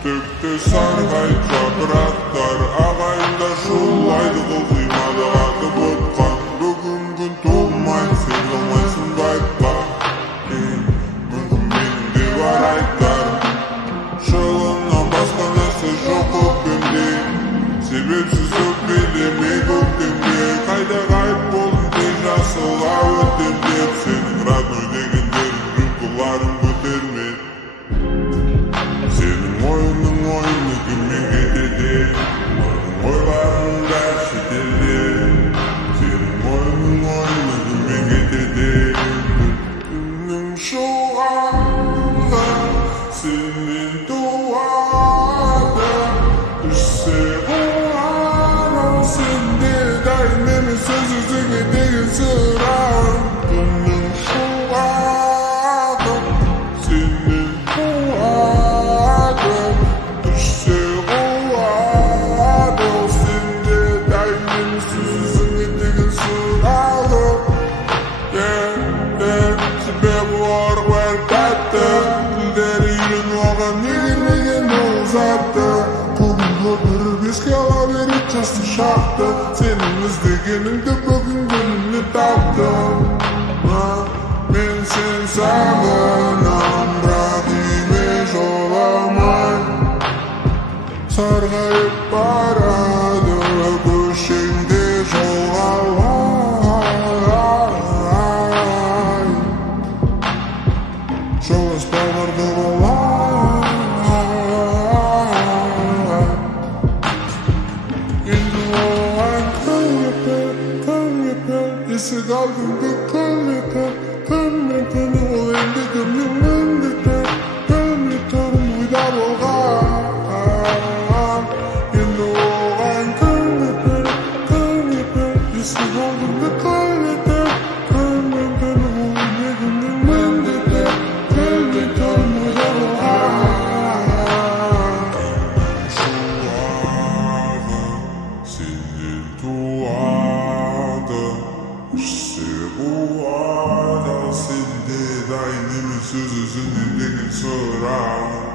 Төкті сарғай жапырақтар ағайында шулайды қол қимады атып отқан бүгін күн туылмай сен қалмайсың байыпқа мүмкін менің де бар айтар жылынан басқа нәрсе жоқ көкпемде себепсіз өкпелемей көктемде қайда ғайып болдың тек жасыла өтем деп сенің родной дегендерің рюмкаларын көтермей сенің ойының ойыны кіммен кетеді оның ойларың бәрі шетелде сенің ойының ойыны кіммен кетеді күннің шығады сенен туады ішсе болады сенде дайын емес сөзіңе деген сұрағым күннің шығады сенен туады ішсе болады сенде дайын емес сөзіңе деген сұрағым себебі орық бәрі тәтті тілдері үйрену алған неге ол затты көңіл көтеріп еске ала береді жастық шақты сенің іздегеніңді бүгін күніне таптым мен сен сағынам бірақ үйге жоламай сарғайып барады көшеңде жолғалай жоласпаларды балай енді оған кім епер есік алдыңды кім епер кім ол енді кімнің міндеті кім епер ойда болған енді оған кім епер есік алдыңды кім епер ол енді кімнің міндеті кім епер ойда болған сенен туады ішсе болады сенде дайын емес сөз өзіңнен деген сұрағым